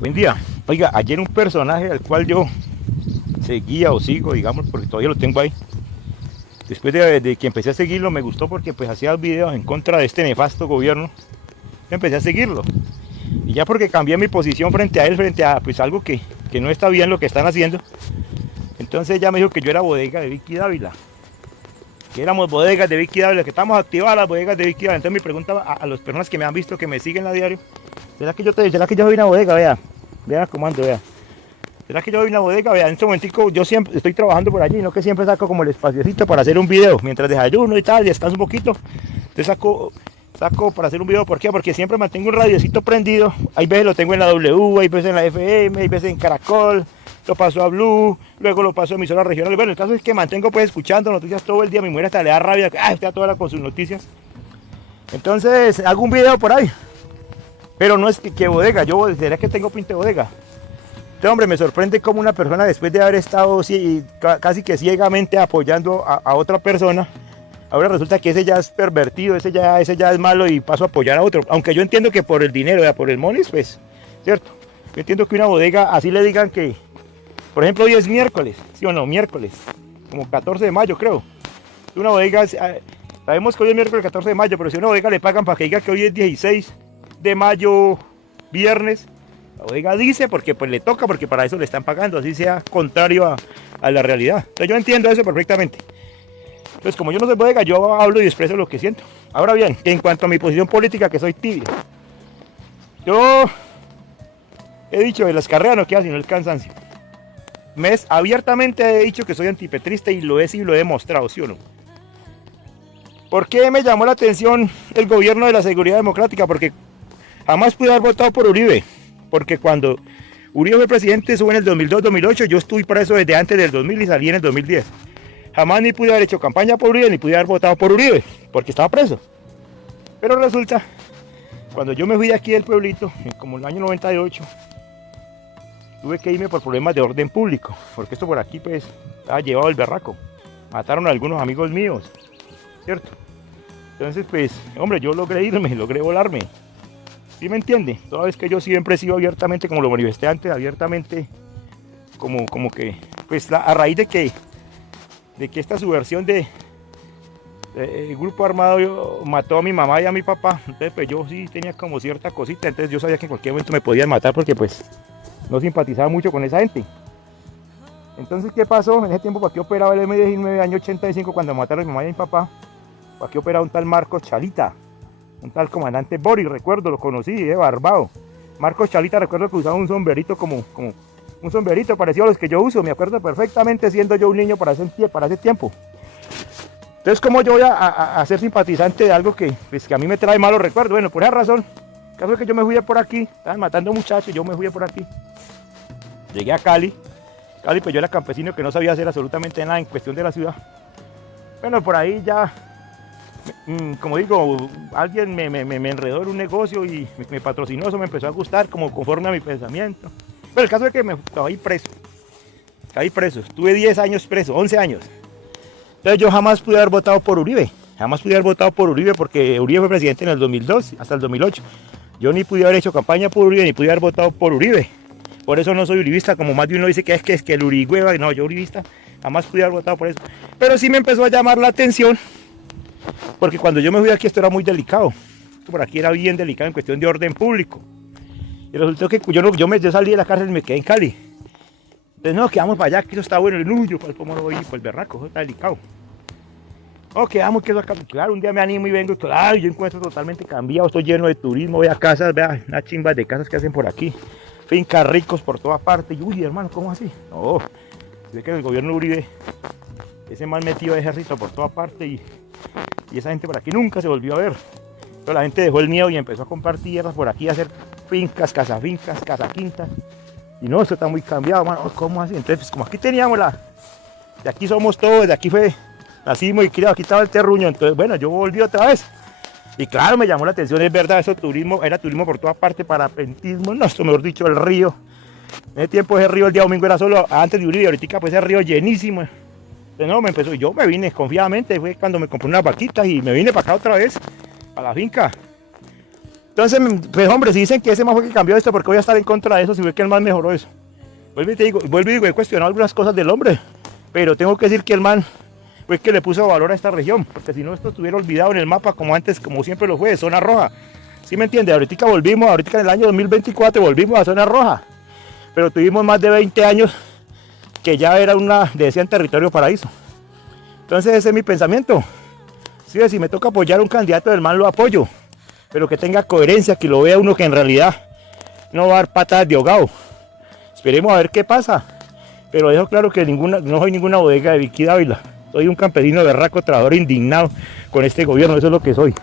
Buen día. Oiga, ayer un personaje al cual yo seguía o sigo, digamos, porque todavía lo tengo ahí. Después de que empecé a seguirlo, me gustó porque pues hacía videos en contra de este nefasto gobierno. Empecé a seguirlo. Y ya porque cambié mi posición frente a él, frente a pues algo que no está bien lo que están haciendo. Entonces ya me dijo que yo era bodega de Vicky Dávila. Que éramos bodegas de Vicky Dávila, que estamos activadas las bodegas de Vicky Dávila. Entonces me pregunta a las personas que me han visto, que me siguen a diario. ¿Será que yo soy una bodega? Vea, vea cómo ando, vea. ¿Será que yo soy una bodega? Vea, en este momentico yo siempre estoy trabajando por allí, no que siempre saco como el espaciocito para hacer un video, mientras desayuno y tal, y descanso un poquito. Entonces saco para hacer un video, ¿por qué? Porque siempre mantengo un radiocito prendido. Hay veces lo tengo en la W, hay veces en la FM, hay veces en Caracol, lo paso a Blue, luego lo paso a emisoras regionales. Bueno, el caso es que mantengo pues escuchando noticias todo el día, mi mujer hasta le da rabia, está toda hora con sus noticias. Entonces hago un video por ahí. Pero no es que bodega, yo será que tengo pinta de bodega. Este hombre me sorprende como una persona después de haber estado casi que ciegamente apoyando a otra persona, ahora resulta que ese ya es pervertido, ese ya es malo y paso a apoyar a otro. Aunque yo entiendo que por el dinero, por el money, pues, ¿cierto? Yo entiendo que una bodega, así le digan que, por ejemplo, hoy es miércoles, ¿sí o no? Miércoles, como 14 de mayo creo. Una bodega, sabemos que hoy es miércoles 14 de mayo, pero si a una bodega le pagan para que diga que hoy es 16 de mayo, viernes, la bodega dice porque pues le toca, porque para eso le están pagando, así sea contrario a la realidad. Entonces yo entiendo eso perfectamente. Entonces como yo no soy bodega, yo hablo y expreso lo que siento. Ahora bien, en cuanto a mi posición política, que soy tibia, yo he dicho que las carreras no queda sino el cansancio. Abiertamente he dicho que soy antipetrista y lo he demostrado, ¿sí o no? ¿Por qué me llamó la atención el gobierno de la seguridad democrática? Porque jamás pude haber votado por Uribe, porque cuando Uribe fue presidente, eso fue en el 2002-2008, yo estuve preso desde antes del 2000 y salí en el 2010. Jamás ni pude haber hecho campaña por Uribe, ni pude haber votado por Uribe, porque estaba preso. Pero resulta, cuando yo me fui de aquí del pueblito, como en el año 98, tuve que irme por problemas de orden público, porque esto por aquí pues estaba llevado el berraco. Mataron a algunos amigos míos, ¿cierto? Entonces pues, hombre, yo logré irme, logré volarme. ¿Sí me entiende? Toda vez que yo siempre he sido abiertamente, como lo manifesté antes, abiertamente, como que, pues a raíz de que esta subversión el grupo armado mató a mi mamá y a mi papá, entonces pues yo sí tenía como cierta cosita, entonces yo sabía que en cualquier momento me podían matar porque pues no simpatizaba mucho con esa gente. Entonces, ¿qué pasó? En ese tiempo, ¿para qué operaba el M19 año 85 cuando mataron a mi mamá y a mi papá? ¿Para qué operaba un tal Marcos Chalita? Un tal comandante Boris, recuerdo, lo conocí, barbado. Marcos Chalita, recuerdo que usaba un sombrerito como un sombrerito parecido a los que yo uso, me acuerdo perfectamente siendo yo un niño para ese tiempo. Entonces, ¿cómo yo voy a ser simpatizante de algo que a mí me trae malos recuerdos? Bueno, por esa razón, el caso es que yo me fui por aquí, estaban matando muchachos, yo me fui por aquí. Llegué a Cali, pues yo era campesino que no sabía hacer absolutamente nada en cuestión de la ciudad. Bueno, por ahí ya, como digo, alguien me enredó en un negocio y me patrocinó, eso me empezó a gustar como conforme a mi pensamiento. Pero el caso es que me caí preso, estuve 10 años preso, 11 años. Entonces yo jamás pude haber votado por Uribe, porque Uribe fue presidente en el 2002 hasta el 2008. Yo ni pude haber hecho campaña por Uribe, ni pude haber votado por Uribe. Por eso no soy uribista, como más de uno dice que es que el urigüeva, no, yo uribista jamás pude haber votado por eso. Pero sí me empezó a llamar la atención, porque cuando yo me fui aquí esto era muy delicado. Esto por aquí era bien delicado en cuestión de orden público. Y resultó que yo salí de la cárcel y me quedé en Cali. Entonces no, que vamos para allá, que eso está bueno, el nuyo, pues cómo lo voy, pues el berraco, eso está delicado. No, que vamos, que eso acá, claro, un día me animo y vengo, claro, yo encuentro totalmente cambiado, estoy lleno de turismo, voy a casas, vea, unas chimbas de casas que hacen por aquí. Fincas ricos por toda parte. Y uy, hermano, ¿cómo así? No, ve que el gobierno Uribe, ese mal metido de ejército por toda parte y esa gente por aquí nunca se volvió a ver. Pero la gente dejó el miedo y empezó a comprar tierras por aquí, a hacer fincas, casafincas, casaquintas. Y no, eso está muy cambiado, hermano. ¿Cómo así? Entonces, pues, como aquí teníamos de aquí somos todos, de aquí nacimos y criados, aquí estaba el terruño. Entonces, bueno, yo volví otra vez. Y claro, me llamó la atención, es verdad, eso turismo, era turismo por toda parte, parapentismo, no, esto mejor dicho, el río. En ese tiempo ese río el día domingo era solo antes de Uribe, ahorita pues ese río llenísimo. Entonces no, yo me vine confiadamente, fue cuando me compré unas vaquitas y me vine para acá otra vez, a la finca. Entonces, pues hombre, si dicen que ese man fue que cambió esto, ¿por qué voy a estar en contra de eso si fue que el man mejoró eso? Vuelvo y digo, he cuestionado algunas cosas del hombre, pero tengo que decir que el man fue que le puso valor a esta región, porque si no esto estuviera olvidado en el mapa como antes, como siempre lo fue, zona roja. ¿Sí me entiende? Ahorita en el año 2024 volvimos a zona roja, pero tuvimos más de 20 años que ya era decían territorio paraíso. Entonces ese es mi pensamiento. Sí, si me toca apoyar a un candidato del man lo apoyo, pero que tenga coherencia, que lo vea uno que en realidad no va a dar patadas de ahogado. Esperemos a ver qué pasa, pero dejo claro que no soy ninguna bodega de Vicky Dávila. Soy un campesino berraco, trabajador indignado con este gobierno, eso es lo que soy.